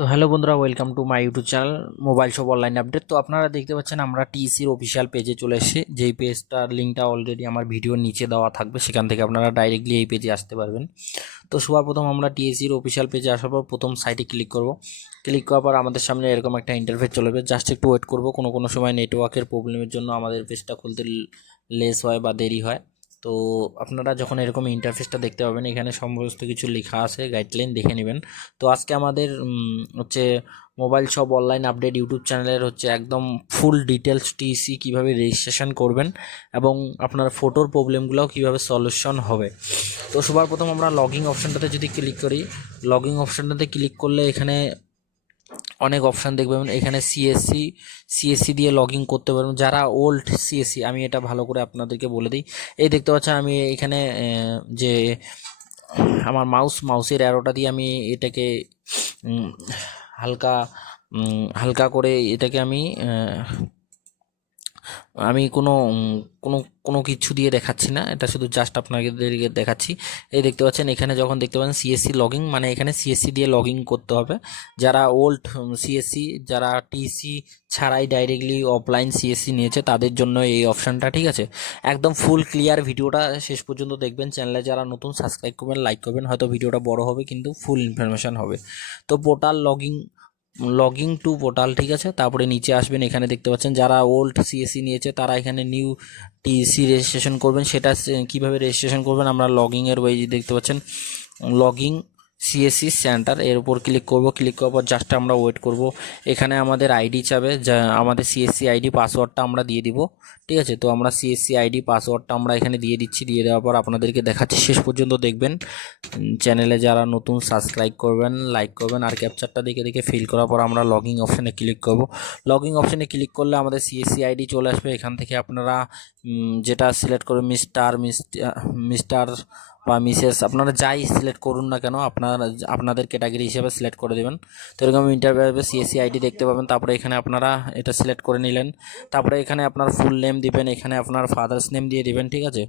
তো হ্যালো বন্ধুরা, welcome to my YouTube channel mobile shop online update. তো আপনারা দেখতে পাচ্ছেন আমরা টিসির অফিসিয়াল পেজে চলে এসেছি। যেই পেজটার লিঙ্কটা অলরেডি আমার ভিডিওর নিচে দেওয়া থাকবে, সেখান থেকে আপনারা ডাইরেক্টলি এই পেজে আসতে পারবেন। তো সবার প্রথম আমরা টিএসির অফিসিয়াল পেজে আসার পর প্রথম সাইটে ক্লিক করব। ক্লিক করার পর আমাদের সামনে এরকম একটা ইন্টারফেস চলে যাবে। জাস্ট একটু ওয়েট করব। কোনো সময় নেটওয়ার্কের প্রবলেমের জন্য আমাদের পেজটা খুলতে লেস হয় বা দেরি হয়। তো আপনারা যখন এরকম ইন্টারফেসটা দেখতে পাবেন, এখানে সমস্ত কিছু লেখা আছে, গাইডলাইন দেখে নেবেন। তো আজকে আমাদের হচ্ছে mobile shop online update YouTube চ্যানেলের হচ্ছে একদম ফুল ডিটেলস টিসি কীভাবে রেজিস্ট্রেশন করবেন এবং আপনার ফটোর প্রবলেমগুলোও কীভাবে সলিউশন হবে। তো সবার প্রথম আমরা লগইন অপশানটাতে যদি ক্লিক করি, লগইন অপশানটাতে ক্লিক করলে এখানে অনেক অপশান দেখবেন। এখানে সিএসসি দিয়ে লগ ইন করতে পারবেন। যারা ওল্ড সিএসসি, আমি এটা ভালো করে আপনাদেরকে বলে দিই। এই দেখতে পাচ্ছেন আমি এখানে যে আমার মাউসের অ্যারোটা দিয়ে আমি এটাকে হালকা হালকা করে এটাকে আমি কোনো কোনো কোনো কিছু দিয়ে দেখাচ্ছি না, এটা শুধু জাস্ট আপনাদেরকে দেখাচ্ছি। এই দেখতে পাচ্ছেন এখানে যখন দেখতে পাচ্ছেন সিএসসি লগইন, মানে এখানে সিএসসি দিয়ে লগ ইন করতে হবে। যারা ওল্ড সিএসসি, যারা টিসি ছাড়াই ডাইরেক্টলি অফলাইন সিএসসি নিয়েছে, তাদের জন্য এই অপশানটা, ঠিক আছে। একদম ফুল ক্লিয়ার ভিডিওটা শেষ পর্যন্ত দেখবেন। চ্যানেলে যারা নতুন সাবস্ক্রাইব করবেন, লাইক করবেন। হয়তো ভিডিওটা বড় হবে কিন্তু ফুল ইনফরমেশান হবে। তো পোর্টাল লগইন টু পোর্টাল, ঠিক আছে। তারপরে নিচে আসবেন, এখানে দেখতে পাচ্ছেন যারা ওল্ড সিএসসি নিয়েছে তারা এখানে নিউ টিসি রেজিস্ট্রেশন করবেন। সেটা কীভাবে রেজিস্ট্রেশন করবেন, আমরা লগইনের ওই দেখতে পাচ্ছেন লগইন সিএসসি সেন্টার, এর উপর ক্লিক করব। ক্লিক করার পর জাস্ট আমরা ওয়েট করব। এখানে আমাদের আইডি চাবে, যা আমাদের সিএসসি আইডি পাসওয়ার্ডটা আমরা দিয়ে দিব, ঠিক আছে। তো আমরা সিএসসি আইডি পাসওয়ার্ডটা আমরা এখানে দিয়ে দিচ্ছি। দিয়ে দেওয়ার পর আপনাদেরকে দেখাচ্ছি, শেষ পর্যন্ত দেখবেন। চ্যানেলে যারা নতুন সাবস্ক্রাইব করবেন, লাইক করবেন। আর ক্যাপচারটা দেখে দেখে ফিল করার পর আমরা লগইন অপশানে ক্লিক করব। লগইন অপশানে ক্লিক করলে আমাদের সিএসসি আইডি চলে আসবে। এখান থেকে আপনারা যেটা সিলেক্ট করবেন, মিস্টার বা মিসেস, আপনারা যাই সিলেক্ট করুন না কেন, আপনাদের ক্যাটাগরি হিসেবে সিলেক্ট করে দেবেন। তো এরকম ইন্টারভিউ সিএসসি আইডি দেখতে পাবেন। তারপরে এখানে আপনারা এটা সিলেক্ট করে নিলেন। তারপরে এখানে আপনার ফুল নেম দিবেন, এখানে আপনার ফাদার্স নেম দিয়ে দিবেন, ঠিক আছে।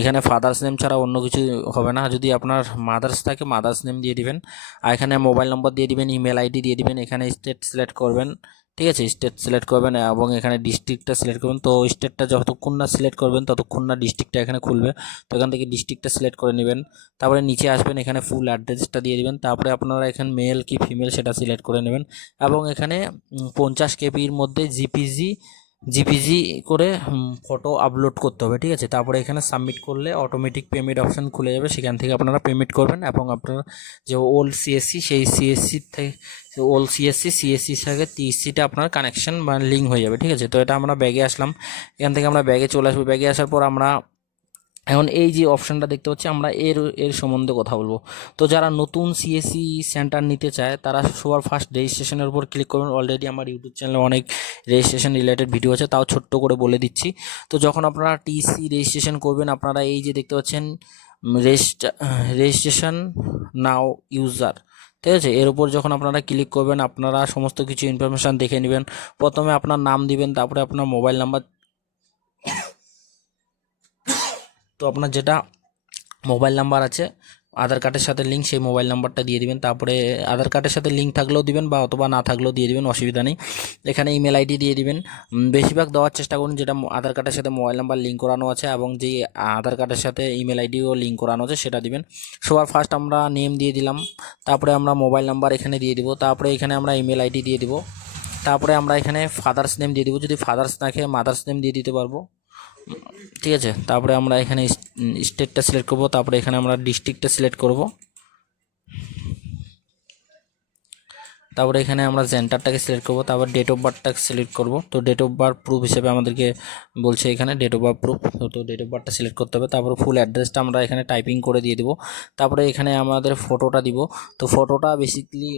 এখানে ফাদার্স নেম ছাড়া অন্য কিছু হবে না। যদি আপনার মাদার্স থাকে, মাদার্স নেম দিয়ে দিবেন। আর এখানে মোবাইল নম্বর দিয়ে দিবেন, ইমেল আইডি দিয়ে দিবেন। এখানে স্টেট সিলেক্ট করবেন, ঠিক আছে। স্টেট সিলেক্ট করবেন এবং এখানে ডিস্ট্রিক্টটা সিলেক্ট করবেন। তো স্টেটটা যতক্ষণ না সিলেক্ট করবেন ততক্ষণ না ডিস্ট্রিক্টটা এখানে খুলবে। তো এখান থেকে ডিস্ট্রিক্টটা সিলেক্ট করে নেবেন। তারপরে নিচে আসবেন, এখানে ফুল অ্যাড্রেসটা দিয়ে দিবেন। তারপরে আপনারা এখানে মেল কি ফিমেল সেটা সিলেক্ট করে নেবেন এবং এখানে 50 কেবির মধ্যে জিপিজি করে ফটো আপলোড করতে হবে, ঠিক আছে। তারপরে এখানে সাবমিট করলে অটোমেটিক পেমেন্ট অপশান খুলে যাবে। সেখান থেকে আপনারা পেমেন্ট করবেন এবং আপনারা যে ওল্ড সিএসসি, সেই সিএসসি থেকে ওল্ড সিএসসির সাথে টিসিটা আপনার কানেকশন বা লিঙ্ক হয়ে যাবে, ঠিক আছে। তো এটা আমরা ব্যাগে আসলাম। এখান থেকে আমরা ব্যাগে চলে আসবো। ব্যাগে আসার পর আমরা এখন এই যে অপশানটা দেখতে পাচ্ছি, আমরা এর সম্বন্ধে কথা বলবো। তো যারা নতুন সিএসসি সেন্টার নিতে চায়, তারা সবার ফার্স্ট রেজিস্ট্রেশনের উপর ক্লিক করবেন। অলরেডি আমার ইউটিউব চ্যানেলে অনেক রেজিস্ট্রেশন রিলেটেড ভিডিও আছে, তাও ছোট্ট করে বলে দিচ্ছি। তো যখন আপনারা টিসি রেজিস্ট্রেশন করবেন, আপনারা এই যে দেখতে পাচ্ছেন রেজিস্ট্রেশন নাও ইউজার, ঠিক আছে। এর উপর যখন আপনারা ক্লিক করবেন, আপনারা সমস্ত কিছু ইনফরমেশান দেখে নেবেন। প্রথমে আপনার নাম দিবেন, তারপরে আপনার মোবাইল নাম্বার। তো আপনার যেটা মোবাইল নাম্বার আছে আধার কার্ডের সাথে লিঙ্ক, সেই মোবাইল নাম্বারটা দিয়ে দিবেন। তারপরে আধার কার্ডের সাথে লিঙ্ক থাকলেও দিবেন বা অথবা না থাকলেও দিয়ে দিবেন, অসুবিধা নেই। এখানে ইমেল আইডি দিয়ে দিবেন। বেশিরভাগ দেওয়ার চেষ্টা করুন যেটা আধার কার্ডের সাথে মোবাইল নাম্বার লিঙ্ক করানো আছে এবং যে আধার কার্ডের সাথে ইমেল আইডিও লিঙ্ক করানো আছে সেটা দিবেন। সবার ফার্স্ট আমরা নেম দিয়ে দিলাম, তারপরে আমরা মোবাইল নাম্বার এখানে দিয়ে দিব, তারপরে এখানে আমরা ইমেল আইডি দিয়ে দিব। তারপরে আমরা এখানে ফাদার্স নেম দিয়ে দিব, যদি ফাদার্স থাকে মাদার্স নেম দিয়ে দিতে পারবো, ঠিক আছে। তারপরে আমরা এখানে স্টেটটা সিলেক্ট করব, তারপরে এখানে আমরা ডিস্ট্রিক্টটা সিলেক্ট করব। তারপরে এখানে আমরা জেন্ডারটাকে সিলেক্ট করব, তারপর ডেট অফ বার্থটাকে সিলেক্ট করব। তো ডেট অফ বার্থ প্রুফ হিসেবে আমাদেরকে বলছে এখানে ডেট অফ বার্থ প্রুফ, তো ডেট অফ বার্থটা সিলেক্ট করতে হবে। তারপর ফুল অ্যাড্রেসটা আমরা এখানে টাইপিং করে দিয়ে দেবো। তারপরে এখানে আমাদের ফটোটা দিব। তো ফটোটা বেসিক্যালি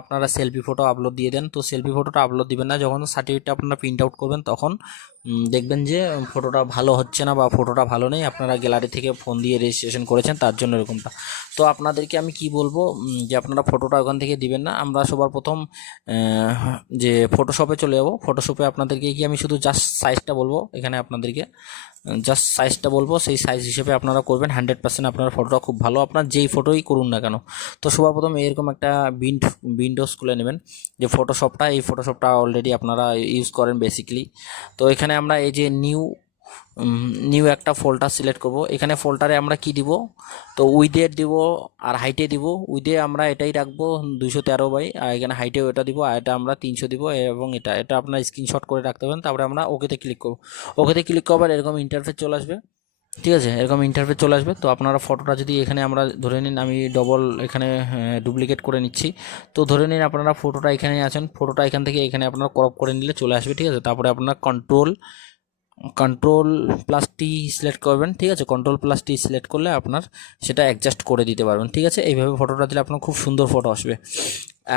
আপনারা সেলফি ফটো আপলোড দিয়ে দেন। তো সেলফি ফটোটা আপলোড দিবেন না, যখন সার্টিফিকেটটা আপনারা প্রিন্ট আউট করবেন তখন দেখবেন যে ফটোটা ভালো হচ্ছে না বা ফটোটা ভালো নেই, আপনারা গ্যালারি থেকে ফোন দিয়ে রেজিস্ট্রেশন করেছেন তার জন্য এরকমটা। তো আপনাদেরকে আমি কি বলবো, যে আপনারা ফটোটা ওখান থেকে দিবেন না। আমরা সবার প্রথম যে ফটোশপে চলে যাব। ফটোশপে আপনাদেরকে কি আমি শুধু জাস্ট সাইজটা বলবো এখানে আপনাদেরকে। জাস্ট সাইজটা বলবো, সেই সাইজ হিসেবে আপনারা করবেন। 100% আপনার ফটোটা খুব ভালো, আপনার যেই ফটোই করুন না কেন। তো সর্বপ্রথম এরকম একটা উইন্ডোজ খুলে নেবেন, যে ফটোশপটা, এই ফটোশপটা অলরেডি আপনারা ইউজ করেন বেসিক্যালি। তো এখানে আমরা এই যে নিউ একটা ফোল্ডার সিলেক্ট করব। এখানে ফোল্ডারে আমরা কি দিব, তো উইডে দিব আর হাইটে দিব। উইডে আমরা এটাই রাখবো 213 বাই, আর এখানে হাইটেও এটা দিব, আর এটা আমরা 300 দিব, এবং এটা আপনার স্ক্রিনশট করে রাখতে পারেন। তারপরে আমরা ওকেতে ক্লিক করব। ওকেতে ক্লিক করবার এরকম ইন্টারফেস চলে আসবে, ঠিক আছে, এরকম ইন্টারফেস চলে আসবে। তো আপনারা ফটোটা যদি এখানে আমরা ধরে নিন, আমি ডবল এখানে ডুপ্লিকেট করে নিচ্ছি। তো ধরে নিন আপনারা ফটোটা এখানে আছেন, ফটোটা এখান থেকে এখানে আপনারা ক্রপ করে নিলে চলে আসবে, ঠিক আছে। তারপরে আপনারা কন্ট্রোল+T সিলেক্ট করবেন, ঠিক আছে। কন্ট্রোল+T সিলেক্ট করলে আপনার সেটা অ্যাডজাস্ট করে দিতে পারবেন, ঠিক আছে। এইভাবে ফটোটা দিলে আপনার খুব সুন্দর ফটো আসবে।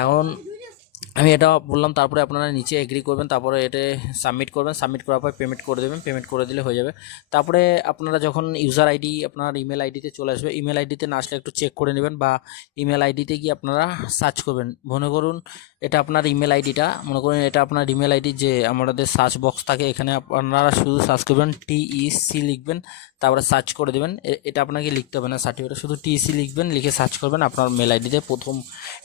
এখন আমি এটা বললাম, তারপরে আপনারা নিচে এগ্রি করবেন, তারপরে এটা সাবমিট করবেন। সাবমিট করার পর পেমেন্ট করে দেবেন, পেমেন্ট করে দিলে হয়ে যাবে। তারপরে আপনারা যখন ইউজার আইডি আপনার ইমেল আইডিতে চলে আসবে, ইমেল আইডিতে না আসলে একটু চেক করে নেবেন, বা ইমেল আইডিতে গিয়ে আপনারা সার্চ করবেন। মনে করুন এটা আপনার ইমেল আইডিটা, মনে করুন এটা আপনার ইমেল আইডি, যে আমাদের সার্চ বক্স থাকে, এখানে আপনারা শুধু সার্চ করবেন TEC লিখবেন, তারপরে সার্চ করে দেবেন। এটা আপনাকে লিখতে হবে না সার্টিফিকেট, শুধু TEC লিখবেন, লিখে সার্চ করবেন, আপনার মেল আইডিতে প্রথম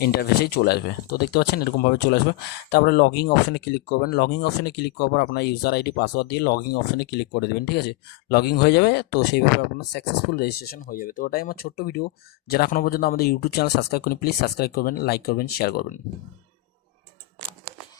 ইন্টারফেসেই চলে আসবে। তো দেখতে পাচ্ছেন এরকমভাবে চলে আসবে। তারপরে লগইন অপশনে ক্লিক করবেন। লগইন অপশনে ক্লিক করার পর আপনার ইউজার আইডি পাসওয়ার্ড দিয়ে লগইন অপশনে ক্লিক করে দেবেন, ঠিক আছে। লগইন হয়ে যাবে, তো সেইভাবে আপনার সাকসেসফুল রেজিস্ট্রেশন হয়ে যাবে। তো ওটাই আমার ছোট্ট ভিডিও। যারা এখনও পর্যন্ত আমাদের ইউটিউব চ্যানেল সাবস্ক্রাইব করেন, প্লিজ সাবস্ক্রাইব করবেন, লাইক করবেন, শেয়ার করবেন।